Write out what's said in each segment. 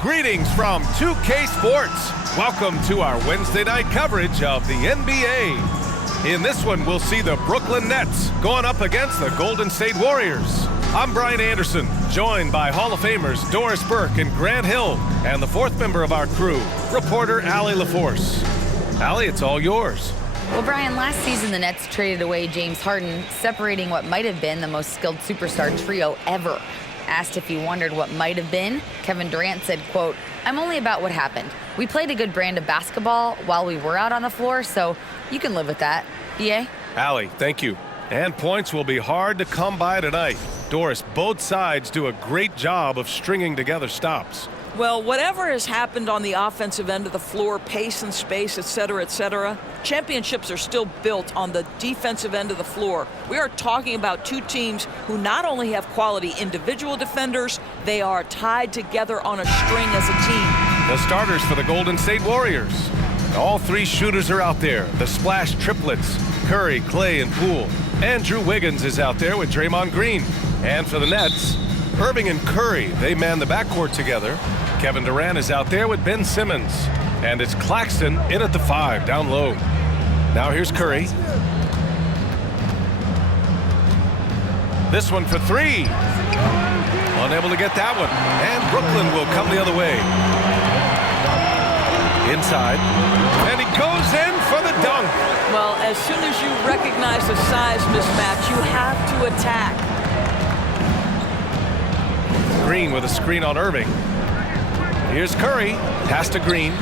Greetings from 2K Sports. Welcome to our Wednesday night coverage of the NBA. In this one, we'll see the Brooklyn Nets going up against the Golden State Warriors. I'm Brian Anderson, joined by Hall of Famers Doris Burke and Grant Hill, and the fourth member of our crew, reporter Allie LaForce. Allie, it's all yours. Well, Brian, last season the Nets traded away James Harden, separating what might have been the most skilled superstar trio ever. Asked if he wondered what might have been, Kevin Durant said, quote, "I'm only about what happened. We played a good brand of basketball while we were out on the floor, so you can live with that." BA? Allie, thank you. And points will be hard to come by tonight. Doris, both sides do a great job of stringing together stops. Well, whatever has happened on the offensive end of the floor, pace and space, et cetera, championships are still built on the defensive end of the floor. We are talking about two teams who not only have quality individual defenders, they are tied together on a string as a team. The starters for the Golden State Warriors. All three shooters are out there. The splash triplets, Curry, Clay, and Poole. Andrew Wiggins is out there with Draymond Green. And for the Nets, Irving and Curry, they man the backcourt together. Kevin Durant is out there with Ben Simmons. And it's Claxton in at the 5, down low. Now here's Curry. This one for 3. Unable to get that one. And Brooklyn will come the other way. Inside. And he goes in for the dunk. Well, as soon as you recognize the size mismatch, you have to attack. Green with a screen on Irving. Here's Curry. Pass to Green.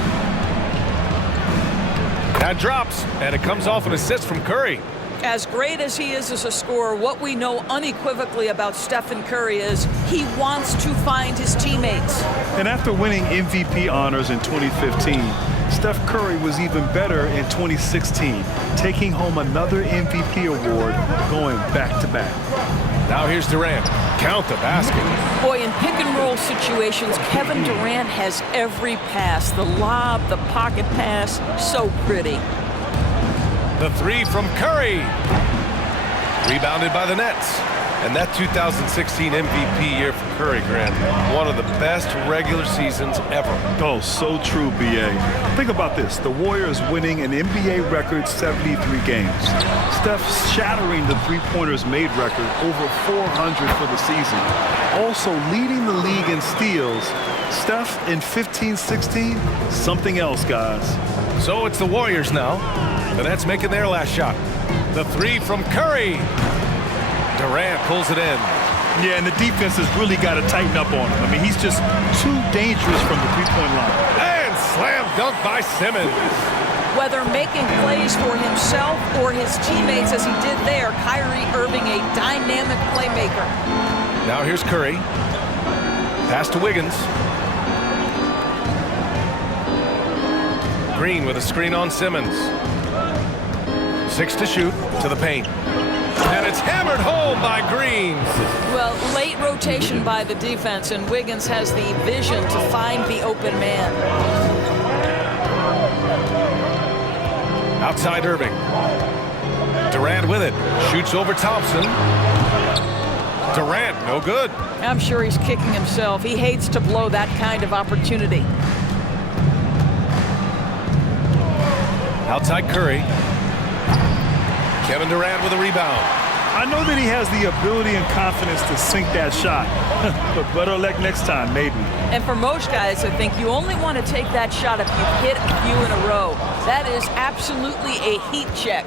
That drops, and it comes off an assist from Curry. As great as he is as a scorer, what we know unequivocally about Stephen Curry is he wants to find his teammates. And after winning MVP honors in 2015, Steph Curry was even better in 2016, taking home another MVP award, going back-to-back. Now here's Durant. Count the basket. Boy, in pick-and-roll situations, Kevin Durant has every pass. The lob, the pocket pass, so pretty. The 3 from Curry. Rebounded by the Nets. And that 2016 MVP year for Curry, Grant, one of the best regular seasons ever. Oh, so true, BA. Think about this. The Warriors winning an NBA record 73 games. Steph shattering the three-pointers made record, over 400 for the season. Also leading the league in steals. Steph in 15-16, something else, guys. So it's the Warriors now. The Nets making their last shot. The 3 from Curry. Durant pulls it in. Yeah, and the defense has really got to tighten up on him. I mean, he's just too dangerous from the three-point line. And slam dunk by Simmons. Whether making plays for himself or his teammates as he did there, Kyrie Irving, a dynamic playmaker. Now here's Curry. Pass to Wiggins. Green with a screen on Simmons. 6 to shoot, to the paint. And it's hammered home by Green. Well, late rotation by the defense, and Wiggins has the vision to find the open man. Outside Irving. Durant with it. Shoots over Thompson. Durant, no good. I'm sure he's kicking himself. He hates to blow that kind of opportunity. Outside Curry. Kevin Durant with a rebound. I know that he has the ability and confidence to sink that shot, but better luck next time, maybe. And for most guys, I think you only want to take that shot if you hit a few in a row. That is absolutely a heat check.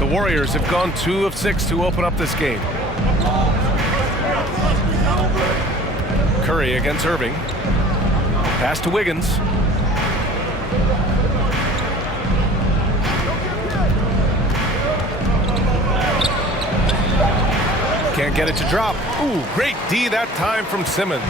The Warriors have gone 2 of 6 to open up this game. Curry against Irving. Pass to Wiggins. Can't get it to drop. Ooh, great D that time from Simmons.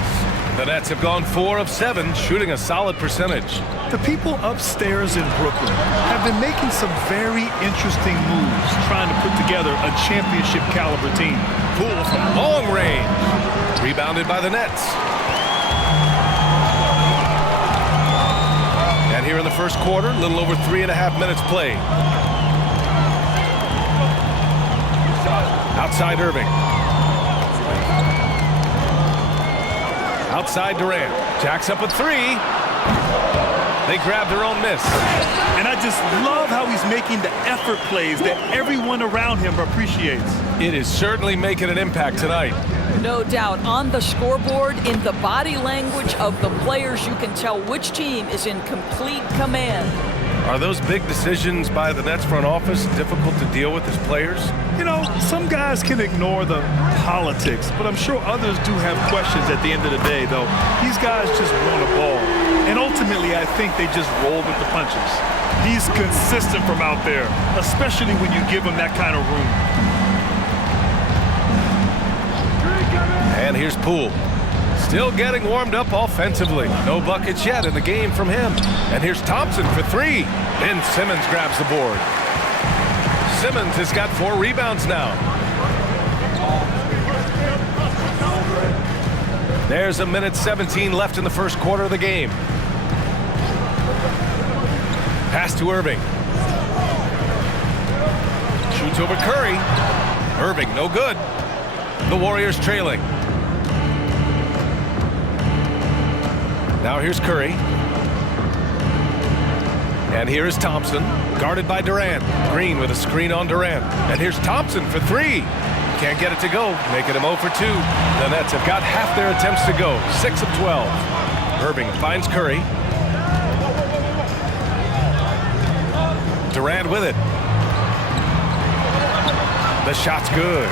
The Nets have gone 4 of 7, shooting a solid percentage. The people upstairs in Brooklyn have been making some very interesting moves, trying to put together a championship caliber team. Poole from long range. Rebounded by the Nets. And here in the first quarter, a little over 3.5 minutes played. Outside Irving. Outside Durant. Jacks up a three. They grab their own miss. And I just love how he's making the effort plays that everyone around him appreciates. It is certainly making an impact tonight. No doubt. On the scoreboard, in the body language of the players, you can tell which team is in complete command. Are those big decisions by the Nets front office difficult to deal with as players? You know, some guys can ignore the politics, but I'm sure others do have questions at the end of the day, though. These guys just want a ball. And ultimately, I think they just roll with the punches. He's consistent from out there, especially when you give him that kind of room. And here's Poole. Still getting warmed up offensively. No buckets yet in the game from him. And here's Thompson for three. Ben Simmons grabs the board. Simmons has got 4 rebounds now. There's a minute 17 left in the first quarter of the game. Pass to Irving. Shoots over Curry. Irving, no good. The Warriors trailing. Now here's Curry. And here is Thompson, guarded by Durant. Green with a screen on Durant. And here's Thompson for three. Can't get it to go, making him 0 for 2. The Nets have got half their attempts to go, 6 of 12. Irving finds Curry. Durant with it. The shot's good.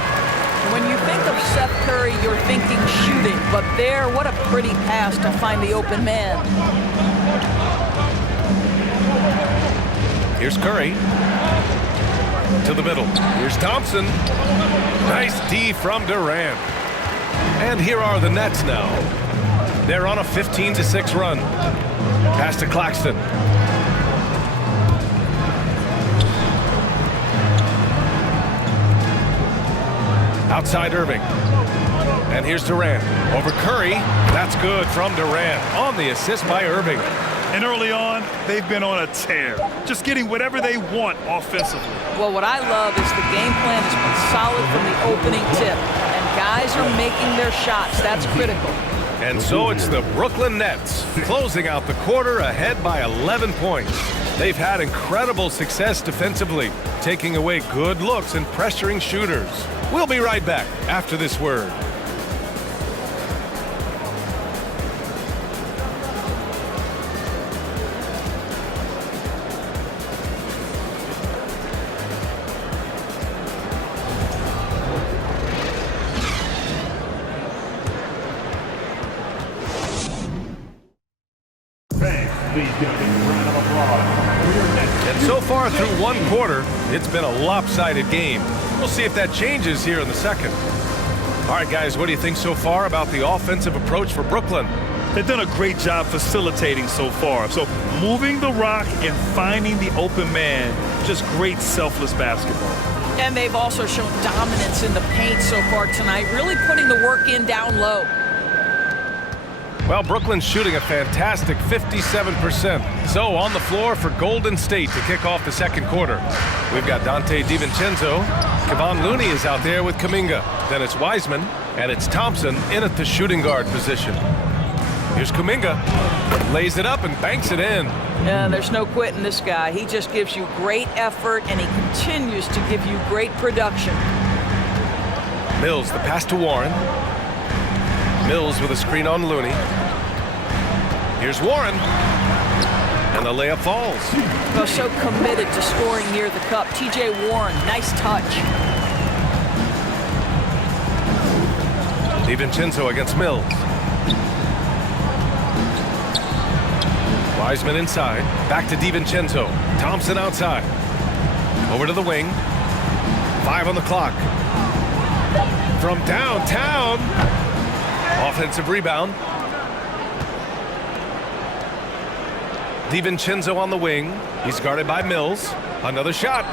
When you think of Seth Curry, you're thinking shooting, but there, what a pretty pass to find the open man. Here's Curry. To the middle. Here's Thompson. Nice D from Durant. And here are the Nets now. They're on a 15-6 run. Pass to Claxton. Outside Irving. And here's Durant. Over Curry. That's good from Durant. On the assist by Irving. And early on, they've been on a tear. Just getting whatever they want offensively. Well, what I love is the game plan has been solid from the opening tip. And guys are making their shots. That's critical. And so it's the Brooklyn Nets closing out the quarter ahead by 11 points. They've had incredible success defensively, taking away good looks and pressuring shooters. We'll be right back after this word. And so far through one quarter, it's been a lopsided game. We'll see if that changes here in the second. All right, guys, what do you think so far about the offensive approach for Brooklyn? They've done a great job facilitating so far. So moving the rock and finding the open man, just great selfless basketball. And they've also shown dominance in the paint so far tonight, really putting the work in down low. Well, Brooklyn's shooting a fantastic 57%. So on the floor for Golden State to kick off the second quarter. We've got Dante DiVincenzo. Kevon Looney is out there with Kuminga. Then it's Wiseman, and it's Thompson in at the shooting guard position. Here's Kuminga. Lays it up and banks it in. Yeah, there's no quitting this guy. He just gives you great effort, and he continues to give you great production. Mills, the pass to Warren. Mills with a screen on Looney. Here's Warren. And the layup falls. Well, so committed to scoring near the cup. T.J. Warren, nice touch. DiVincenzo against Mills. Wiseman inside. Back to DiVincenzo. Thompson outside. Over to the wing. 5 on the clock. From downtown. Offensive rebound. DiVincenzo on the wing. He's guarded by Mills. Another shot.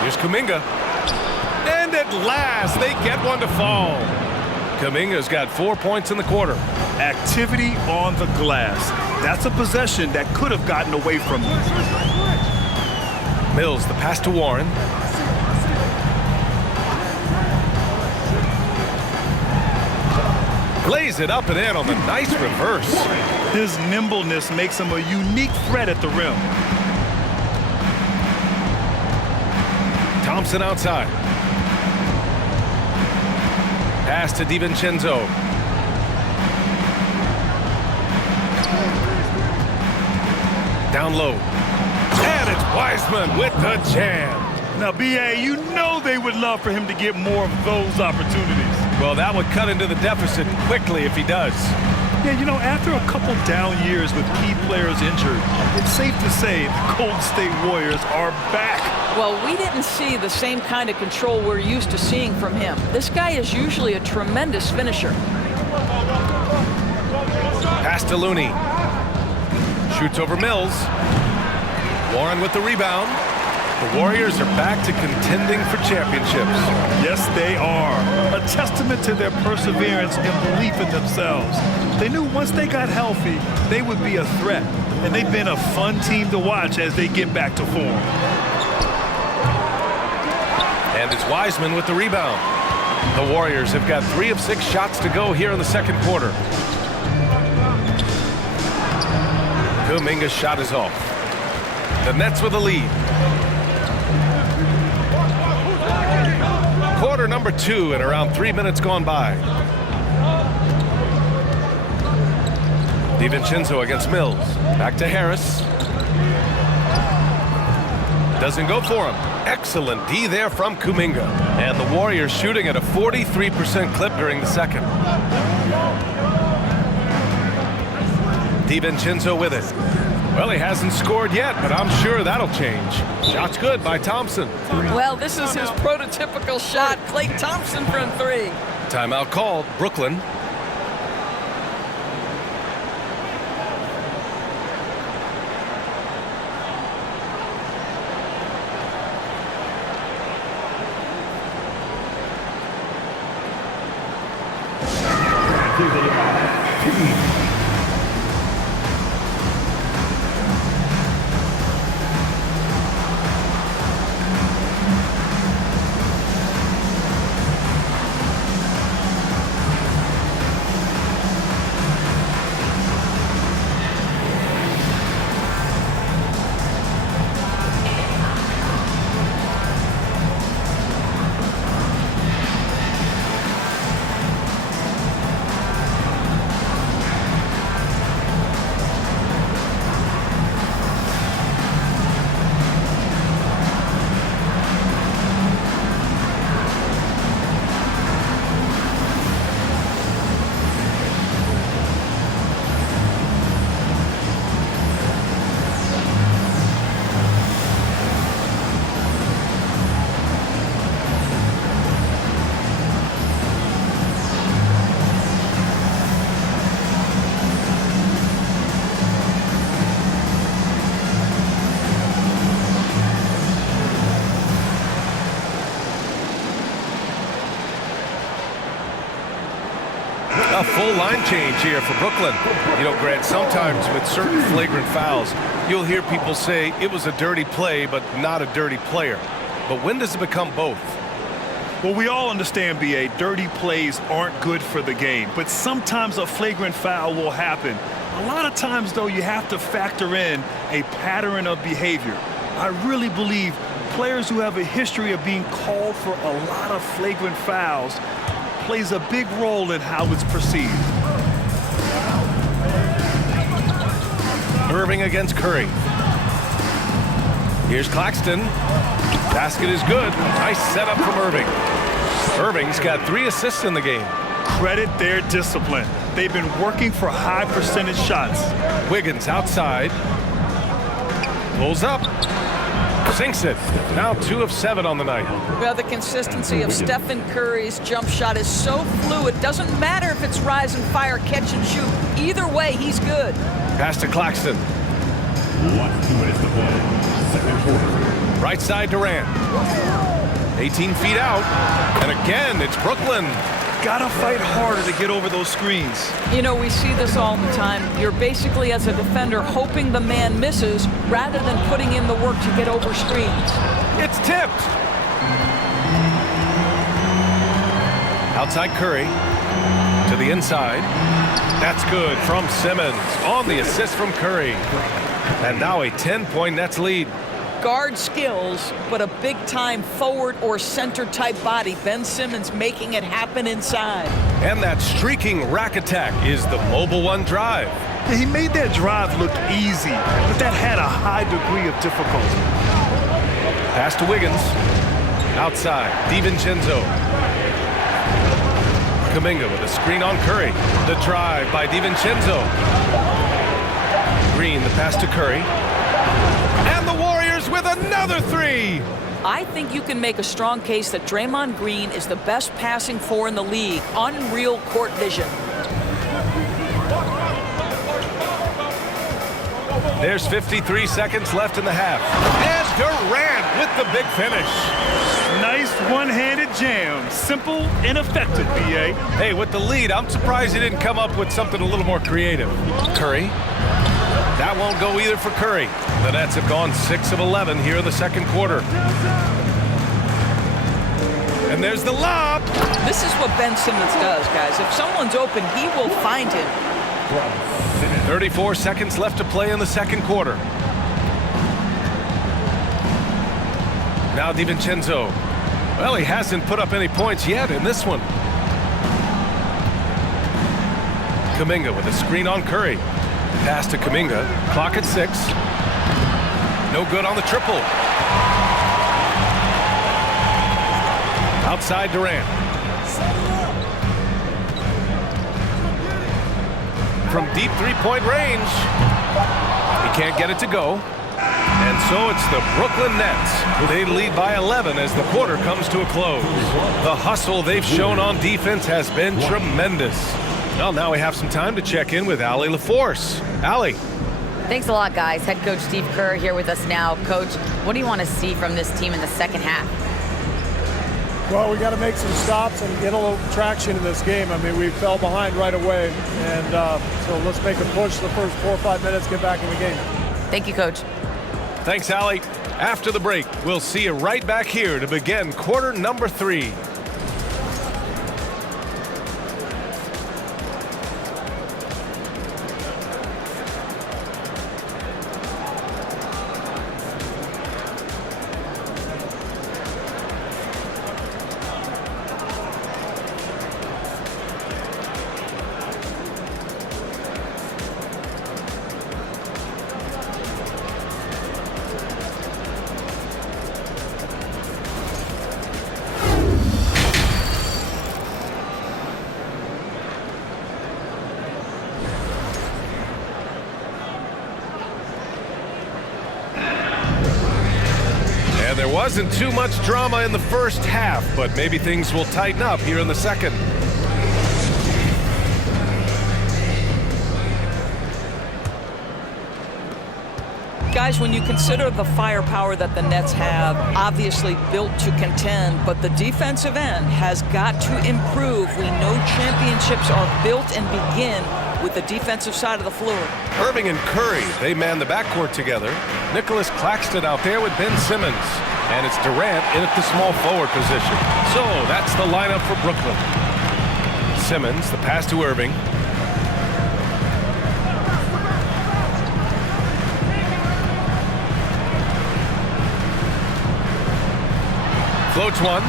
Here's Kuminga. And at last, they get one to fall. Kuminga's got 4 points in the quarter. Activity on the glass. That's a possession that could have gotten away from you. Mills, the pass to Warren. Lays it up and in on the nice reverse. His nimbleness makes him a unique threat at the rim. Thompson outside. Pass to DiVincenzo. Down low. And it's Wiseman with the jam. Now, B.A., you know they would love for him to get more of those opportunities. Well, that would cut into the deficit quickly if he does. Yeah, you know, after a couple down years with key players injured, it's safe to say the Golden State Warriors are back. Well, we didn't see the same kind of control we're used to seeing from him. This guy is usually a tremendous finisher. Pass to Looney. Shoots over Mills. Warren with the rebound. The Warriors are back to contending for championships. Yes, they are. A testament to their perseverance and belief in themselves. They knew once they got healthy, they would be a threat. And they've been a fun team to watch as they get back to form. And it's Wiseman with the rebound. The Warriors have got 3 of 6 shots to go here in the second quarter. Kuminga's shot is off. The Nets with a lead. Quarter number 2 and around 3 minutes gone by. DiVincenzo against Mills. Back to Harris. Doesn't go for him. Excellent D there from Kuminga. And the Warriors shooting at a 43% clip during the second. DiVincenzo with it. Well, he hasn't scored yet, but I'm sure that'll change. Shot's good by Thompson. Well, this is his prototypical shot. Klay Thompson from 3. Timeout called. Brooklyn. A full line change here for Brooklyn. You know, Grant, sometimes with certain flagrant fouls, you'll hear people say it was a dirty play, but not a dirty player. But when does it become both? Well, we all understand, B.A., dirty plays aren't good for the game, but sometimes a flagrant foul will happen. A lot of times, though, you have to factor in a pattern of behavior. I really believe players who have a history of being called for a lot of flagrant fouls plays a big role in how it's perceived. Irving against Curry. Here's Claxton. Basket is good. Nice setup from Irving. Irving's got 3 assists in the game. Credit their discipline. They've been working for high percentage shots. Wiggins outside. Pulls up. Sinks it. Now 2 of 7 on the night. Well, the consistency of Stephen Curry's jump shot is so fluid. Doesn't matter if it's rise and fire, catch and shoot. Either way, he's good. Pass to Claxton. 1 minute to play. Second quarter. Right side Durant. 18 feet out. And again, it's Brooklyn. Gotta fight harder to get over those screens. You know, we see this all the time. You're basically, as a defender, hoping the man misses rather than putting in the work to get over screens. It's tipped. Outside Curry. To the inside. That's good from Simmons on the assist from Curry. And now a 10-point Nets lead. Guard skills, but a big-time forward or center-type body. Ben Simmons making it happen inside. And that streaking rack attack is the Mobile One drive. Yeah, he made that drive look easy, but that had a high degree of difficulty. Pass to Wiggins. Outside, DiVincenzo. Kuminga with a screen on Curry. The drive by DiVincenzo. Green, the pass to Curry. And the Warriors with another three. I think you can make a strong case that Draymond Green is the best passing four in the league. Unreal court vision. There's 53 seconds left in the half. And Durant with the big finish. Nice one-handed jam. Simple and effective, B.A. Hey, with the lead, I'm surprised he didn't come up with something a little more creative. Curry. That won't go either for Curry. The Nets have gone 6 of 11 here in the second quarter. And there's the lob. This is what Ben Simmons does, guys. If someone's open, he will find him. 34 seconds left to play in the second quarter. Now DiVincenzo. Well, he hasn't put up any points yet in this one. Kuminga with a screen on Curry. Pass to Kuminga. Clock at 6. No good on the triple. Outside Durant. From deep three-point range. He can't get it to go. And so it's the Brooklyn Nets. They lead by 11 as the quarter comes to a close. The hustle they've shown on defense has been tremendous. Well, now we have some time to check in with Allie LaForce. Allie. Thanks a lot, guys. Head coach Steve Kerr here with us now. Coach, what do you want to see from this team in the second half? Well, we got to make some stops and get a little traction in this game. I mean, we fell behind right away, and so let's make a push the first 4 or 5 minutes, get back in the game. Thank you, Coach. Thanks, Allie. After the break, we'll see you right back here to begin quarter number 3. There wasn't too much drama in the first half, but maybe things will tighten up here in the second. Guys, when you consider the firepower that the Nets have, obviously built to contend, but the defensive end has got to improve. We know championships are built and begin with the defensive side of the floor. Irving and Curry, they man the backcourt together. Nicholas Claxton out there with Ben Simmons. And it's Durant in at the small forward position. So that's the lineup for Brooklyn. Simmons, the pass to Irving. Floats one.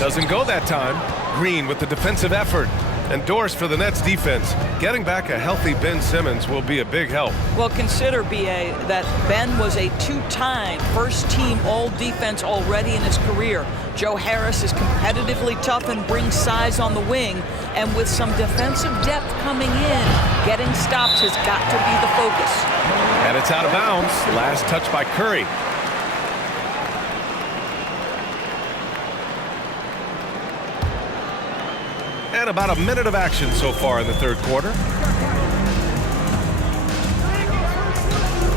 Doesn't go that time. Green with the defensive effort. And doors for the Nets defense. Getting back a healthy Ben Simmons will be a big help. Well, consider, B.A., that Ben was a 2-time first-team all-defense already in his career. Joe Harris is competitively tough and brings size on the wing. And with some defensive depth coming in, getting stops has got to be the focus. And it's out of bounds. Last touch by Curry. And about a minute of action so far in the third quarter.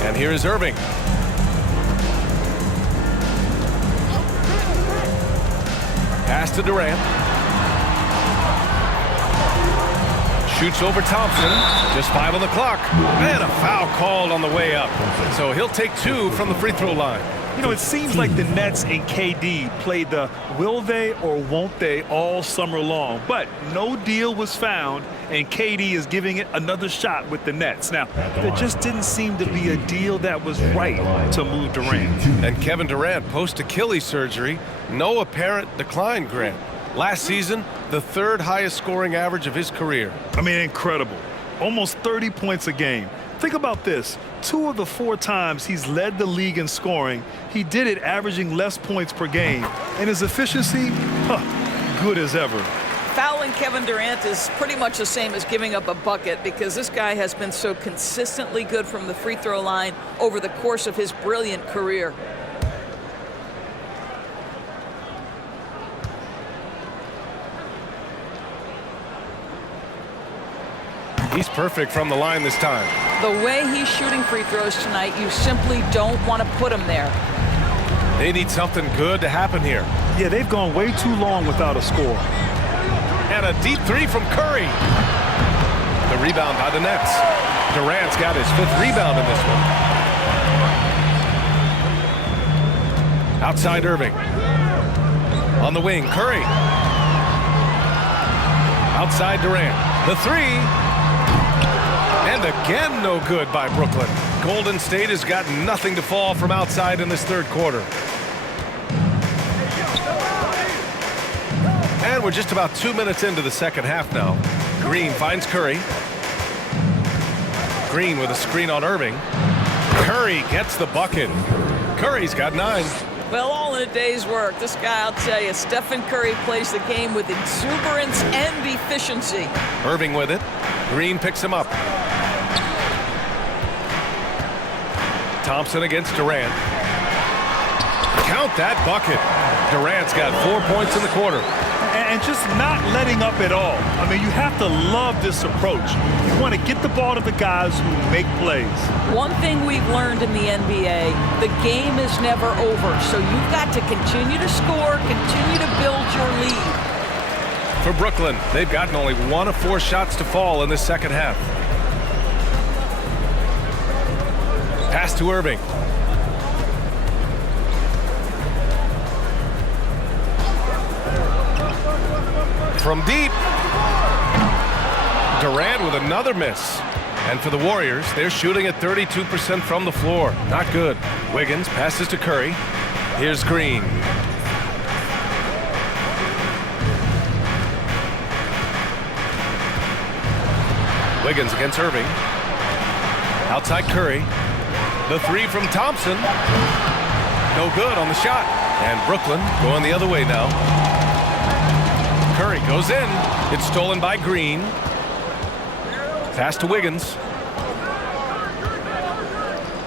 And here is Irving. Pass to Durant. Shoots over Thompson. Just 5 on the clock. And a foul called on the way up. So he'll take 2 from the free throw line. You know, it seems like the Nets and KD played the will they or won't they all summer long, but no deal was found, and KD is giving it another shot with the Nets. Now, there just didn't seem to be a deal that was right to move Durant. And Kevin Durant, post-Achilles surgery, no apparent decline, Grant. Last season, the third highest scoring average of his career. I mean, incredible. Almost 30 points a game. Think about this. 2 of the 4 times he's led the league in scoring, he did it averaging less points per game. And his efficiency, good as ever. Fouling Kevin Durant is pretty much the same as giving up a bucket because this guy has been so consistently good from the free throw line over the course of his brilliant career. He's perfect from the line this time. The way he's shooting free throws tonight, you simply don't want to put him there. They need something good to happen here. Yeah, they've gone way too long without a score. And a deep 3 from Curry. The rebound by the Nets. Durant's got his 5th rebound in this one. Outside Irving. On the wing, Curry. Outside Durant. The 3. And again, no good by Brooklyn. Golden State has got nothing to fall from outside in this third quarter. And we're just about 2 minutes into the second half now. Green finds Curry. Green with a screen on Irving. Curry gets the bucket. Curry's got 9. Well, all in a day's work. This guy, I'll tell you, Stephen Curry plays the game with exuberance and efficiency. Irving with it. Green picks him up. Thompson against Durant. Count that bucket. Durant's got 4 points in the quarter. And just not letting up at all. I mean, you have to love this approach. You want to get the ball to the guys who make plays. One thing we've learned in the NBA, the game is never over. So you've got to continue to score, continue to build your lead. For Brooklyn, they've gotten only 1 of 4 shots to fall in the second half. Pass to Irving. From deep. Durant with another miss. And for the Warriors, they're shooting at 32% from the floor. Not good. Wiggins passes to Curry. Here's Green. Wiggins against Irving. Outside Curry. The 3 from Thompson. No good on the shot. And Brooklyn going the other way now. Curry goes in. It's stolen by Green. Pass to Wiggins.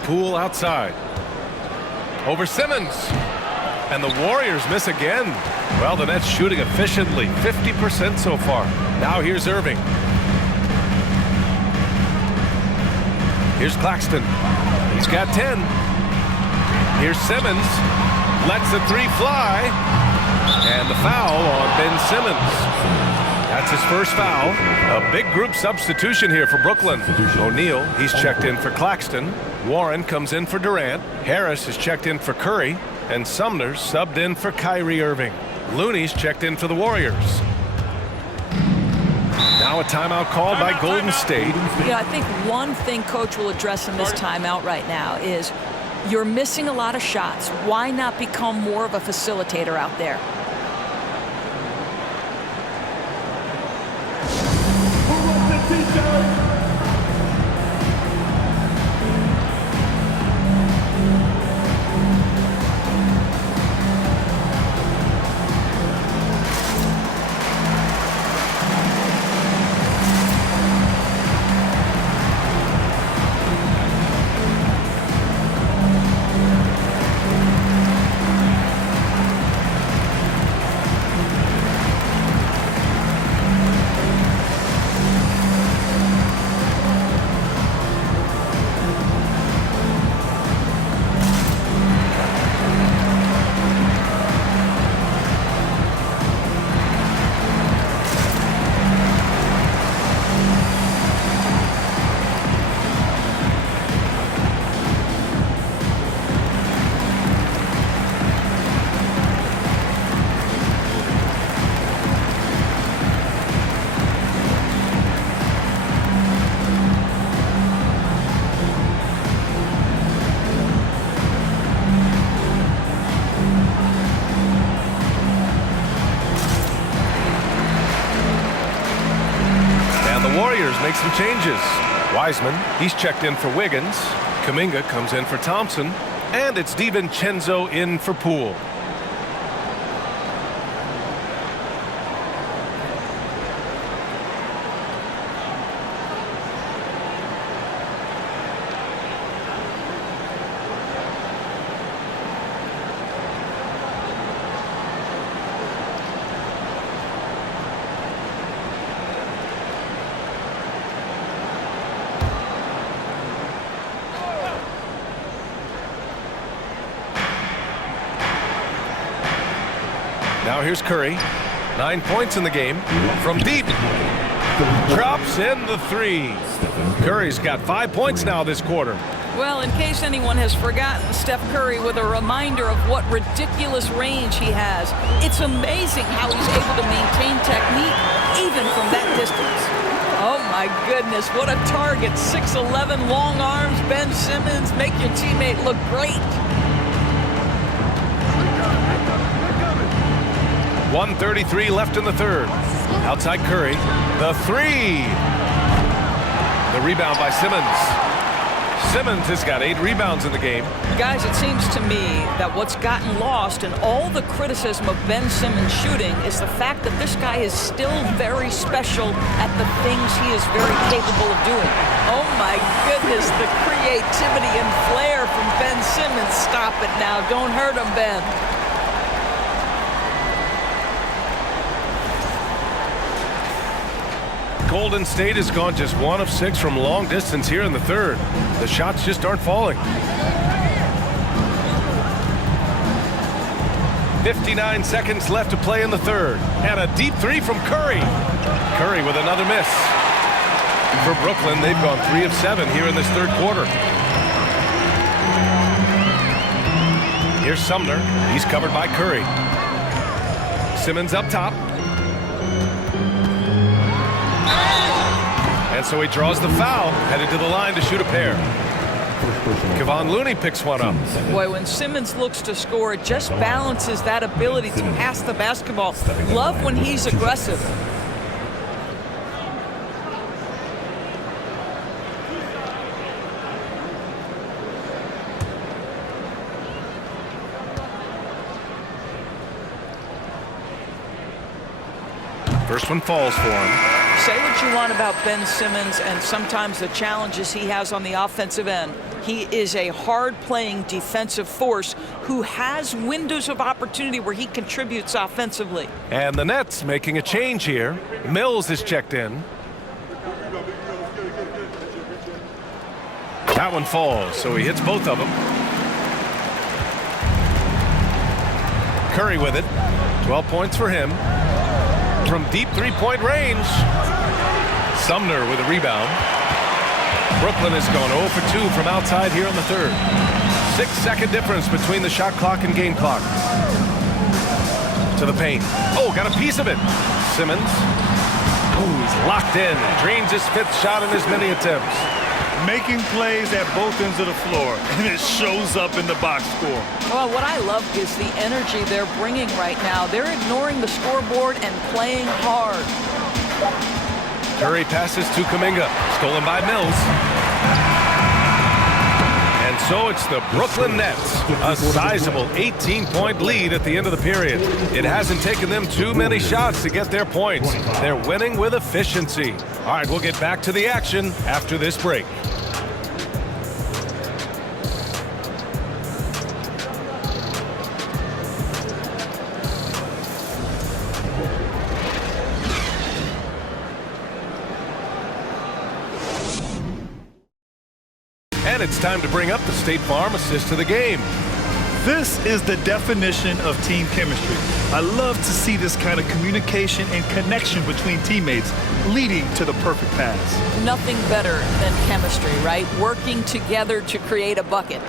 Poole outside. Over Simmons. And the Warriors miss again. Well, the Nets shooting efficiently. 50% so far. Now here's Irving. Here's Claxton. He's got 10. Here's Simmons. Lets the 3 fly. And the foul on Ben Simmons. That's his first foul. A big group substitution here for Brooklyn. O'Neal, he's checked in for Claxton. Warren comes in for Durant. Harris is checked in for Curry. And Sumner's subbed in for Kyrie Irving. Looney's checked in for the Warriors. Now a timeout called by Golden State. Yeah, I think one thing Coach will address in this timeout right now is you're missing a lot of shots. Why not become more of a facilitator out there? some changes. Wiseman, he's checked in for Wiggins. Kuminga comes in for Thompson. And it's DiVincenzo in for Poole. Now here's Curry. 9 points in the game. From deep. Drops in the three. Curry's got 5 points now this quarter. Well, in case anyone has forgotten, Steph Curry with a reminder of what ridiculous range he has. It's amazing how he's able to maintain technique even from that distance. Oh my goodness, what a target. 6'11", long arms, Ben Simmons, make your teammate look great. 1:33 left in the third. Outside Curry. The three. The rebound by Simmons. Simmons has got 8 rebounds in the game. Guys, it seems to me that what's gotten lost in all the criticism of Ben Simmons shooting is the fact that this guy is still very special at the things he is very capable of doing. Oh my goodness, the creativity and flair from Ben Simmons. Stop it now. Don't hurt him, Ben. Golden State has gone just 1 of 6 from long distance here in the third. The shots just aren't falling. 59 seconds left to play in the third. And a deep three from Curry. Curry with another miss. For Brooklyn, they've gone 3 of 7 here in this third quarter. Here's Sumner. He's covered by Curry. Simmons up top. And so he draws the foul, headed to the line to shoot a pair. Kevon Looney picks one up. Boy, when Simmons looks to score, it just balances that ability to pass the basketball. Love when he's aggressive. First one falls for him. Say what you want about Ben Simmons and sometimes the challenges he has on the offensive end. He is a hard-playing defensive force who has windows of opportunity where he contributes offensively. And the Nets making a change here. Mills is checked in. That one falls, so he hits both of them. Curry with it. 12 points for him. From deep three-point range. Sumner with a rebound. Brooklyn has gone 0 for 2 from outside here in the third. 6-second difference between the shot clock and game clock. To the paint. Oh, got a piece of it. Simmons. Oh, he's locked in. Drains his 5th shot in as many attempts. Making plays at both ends of the floor, and it shows up in the box score. Well, what I love is the energy they're bringing right now. They're ignoring the scoreboard and playing hard. Curry passes to Kuminga. Stolen by Mills. And so it's the Brooklyn Nets. A sizable 18-point lead at the end of the period. It hasn't taken them too many shots to get their points. They're winning with efficiency. All right, we'll get back to the action after this break. And it's time to bring up the State Farm assist to the game. This is the definition of team chemistry. I love to see this kind of communication and connection between teammates leading to the perfect pass. Nothing better than chemistry, right? Working together to create a bucket.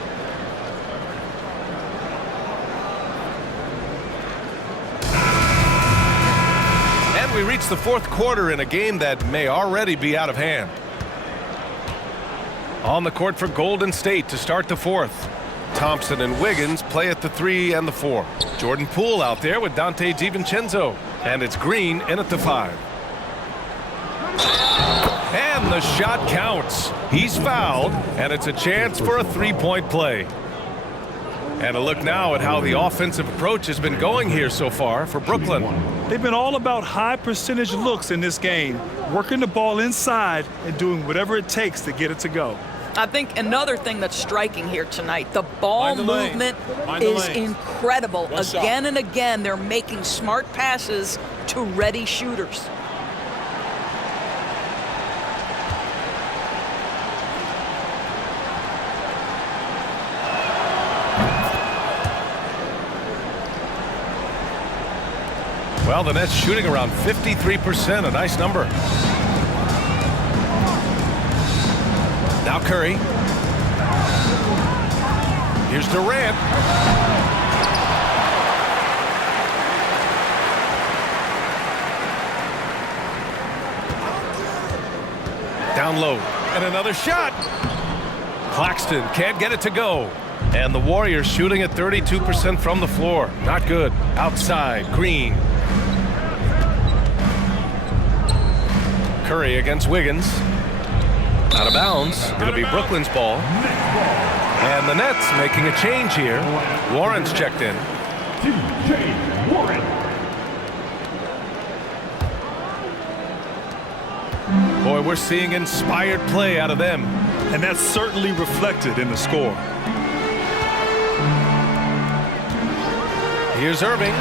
And we reach the fourth quarter in a game that may already be out of hand. On the court for Golden State to start the fourth. Thompson and Wiggins play at the 3 and the 4. Jordan Poole out there with Dante DiVincenzo. And it's Green in at the 5. And the shot counts. He's fouled, and it's a chance for a three-point play. And a look now at how the offensive approach has been going here so far for Brooklyn. They've been all about high percentage looks in this game, working the ball inside and doing whatever it takes to get it to go. I think another thing that's striking here tonight, the ball movement is incredible. Again and again, they're making smart passes to ready shooters. Well, the Nets shooting around 53%, a nice number. Now Curry. Here's Durant. Down low. And another shot. Claxton can't get it to go. And the Warriors shooting at 32% from the floor. Not good. Outside, Green. Curry against Wiggins. Out of bounds. It'll be Brooklyn's ball. And the Nets making a change here. Warren's checked in. T.J. Warren. Boy, we're seeing inspired play out of them. And that's certainly reflected in the score. Here's Irving.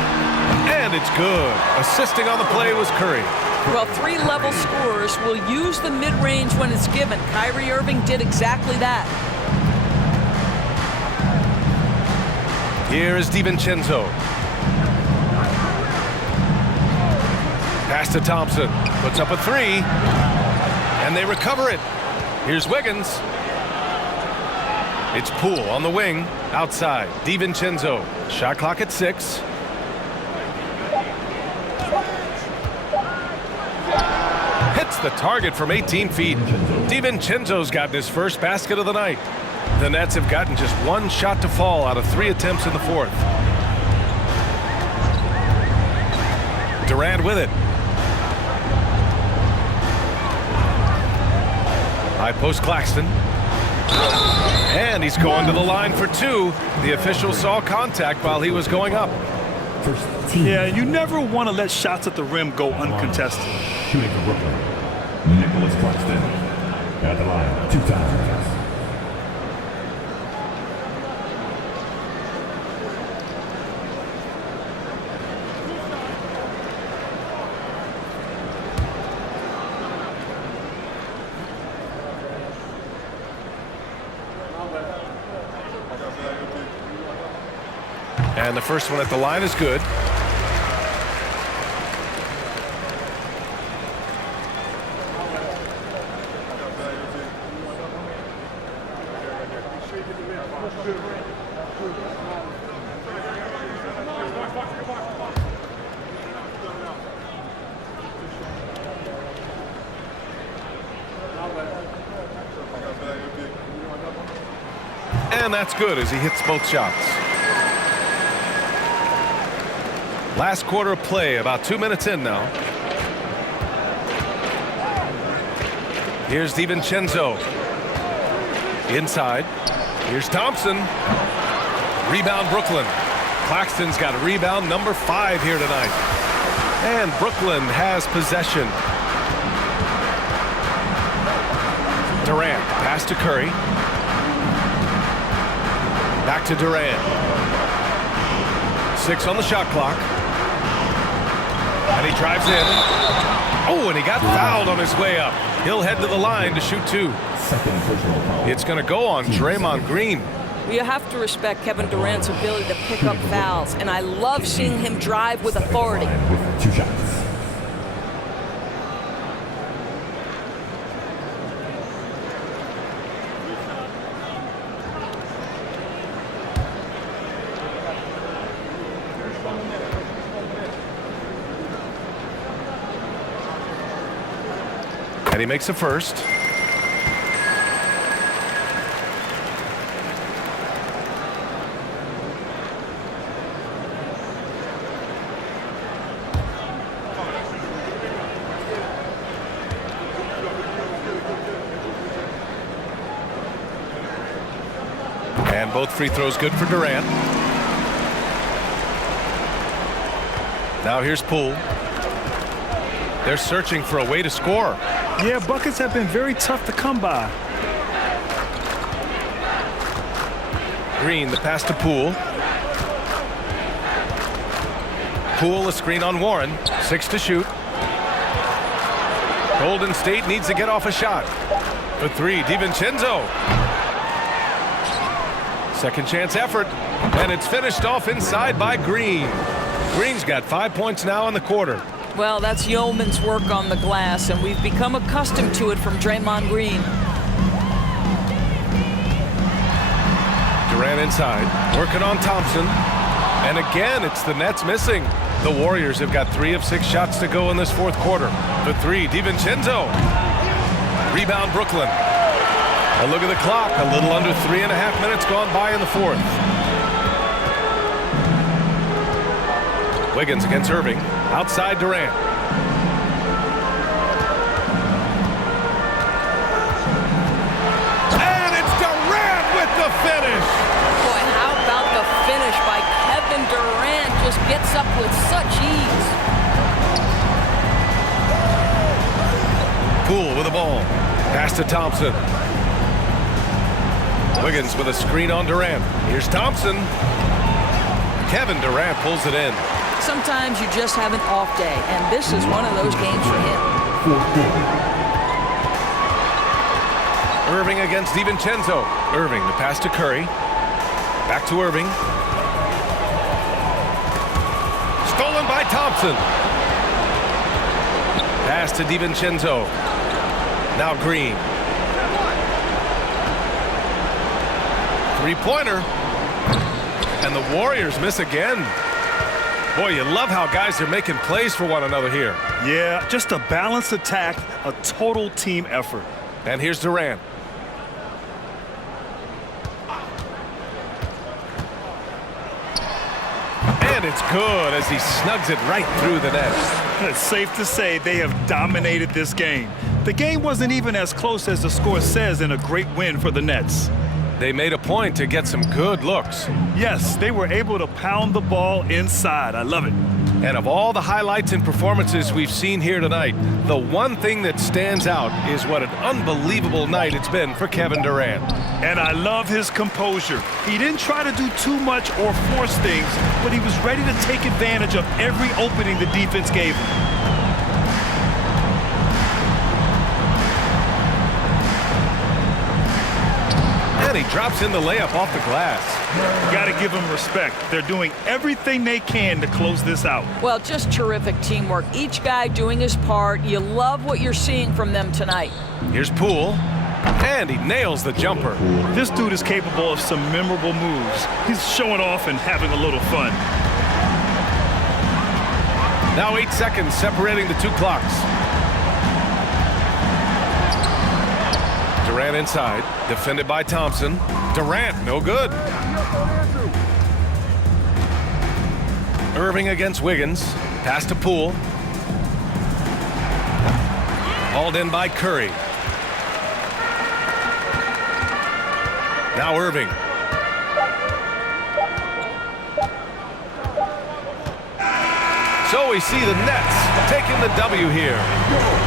And it's good. Assisting on the play was Curry. Well, three-level scorers will use the mid-range when it's given. Kyrie Irving did exactly that. Here is DiVincenzo. Pass to Thompson. Puts up a three. And they recover it. Here's Wiggins. It's Poole on the wing. Outside. DiVincenzo. Shot clock at 6. Hits the target from 18 feet. DiVincenzo's gotten his first basket of the night. The Nets have gotten just one shot to fall out of 3 attempts in the fourth. Durant with it. High post Claxton. And he's going to the line for 2. The official saw contact while he was going up. Yeah, you never want to let shots at the rim go uncontested. Shooting for Brooklyn, Nicholas Claxton. At the line, 2 times. And the first one at the line is good. And that's good as he hits both shots. Last quarter of play, about 2 minutes in now. Here's DiVincenzo. Inside. Here's Thompson. Rebound Brooklyn. Claxton's got rebound number 5 here tonight. And Brooklyn has possession. Durant, pass to Curry. Back to Durant. 6 on the shot clock. And he drives in. Oh, and he got fouled on his way up. He'll head to the line to shoot 2. It's going to go on Draymond Green. You have to respect Kevin Durant's ability to pick up fouls, and I love seeing him drive with authority. With 2 shots. And he makes a first. And both free throws good for Durant. Now here's Poole. They're searching for a way to score. Yeah, buckets have been very tough to come by. Green, the pass to Poole. Poole, a screen on Warren. 6 to shoot. Golden State needs to get off a shot. For 3, DiVincenzo. Second chance effort. And it's finished off inside by Green. Green's got 5 points now in the quarter. Well, that's yeoman's work on the glass, and we've become accustomed to it from Draymond Green. Durant inside, working on Thompson. And again, it's the Nets missing. The Warriors have got 3 of 6 shots to go in this fourth quarter. For 3, DiVincenzo. Rebound, Brooklyn. A look at the clock, a little under 3.5 minutes gone by in the fourth. Wiggins against Irving. Outside Durant. And it's Durant with the finish. Boy, how about the finish by Kevin Durant? Just gets up with such ease. Poole with the ball. Pass to Thompson. Wiggins with a screen on Durant. Here's Thompson. Kevin Durant pulls it in. Sometimes you just have an off day, and this is one of those games for him. Irving against DiVincenzo. Irving, the pass to Curry. Back to Irving. Stolen by Thompson. Pass to DiVincenzo. Now Green. Three-pointer. And the Warriors miss again. Boy, you love how guys are making plays for one another here. Yeah, just a balanced attack, a total team effort. And here's Durant. And it's good as he snugs it right through the net. It's safe to say they have dominated this game. The game wasn't even as close as the score says in a great win for the Nets. They made a point to get some good looks. Yes, they were able to pound the ball inside. I love it. And of all the highlights and performances we've seen here tonight, the one thing that stands out is what an unbelievable night it's been for Kevin Durant. And I love his composure. He didn't try to do too much or force things, but he was ready to take advantage of every opening the defense gave him. And he drops in the layup off the glass. Got to give them respect. They're doing everything they can to close this out. Well, just terrific teamwork. Each guy doing his part. You love what you're seeing from them tonight. Here's Poole. And he nails the jumper. This dude is capable of some memorable moves. He's showing off and having a little fun. Now 8 seconds separating the two clocks. Durant inside, defended by Thompson. Durant, no good. Irving against Wiggins. Pass to Poole. Hauled in by Curry. Now Irving. So we see the Nets taking the W here.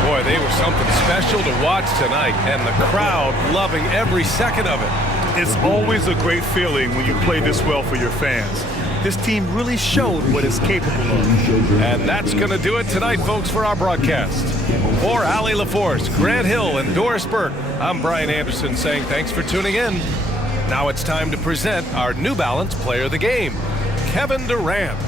Boy, they were something special to watch tonight, and the crowd loving every second of it. It's always a great feeling when you play this well for your fans. This team really showed what it's capable of. And that's going to do it tonight, folks, for our broadcast. For Allie LaForce, Grant Hill, and Doris Burke, I'm Brian Anderson saying thanks for tuning in. Now it's time to present our New Balance Player of the Game, Kevin Durant.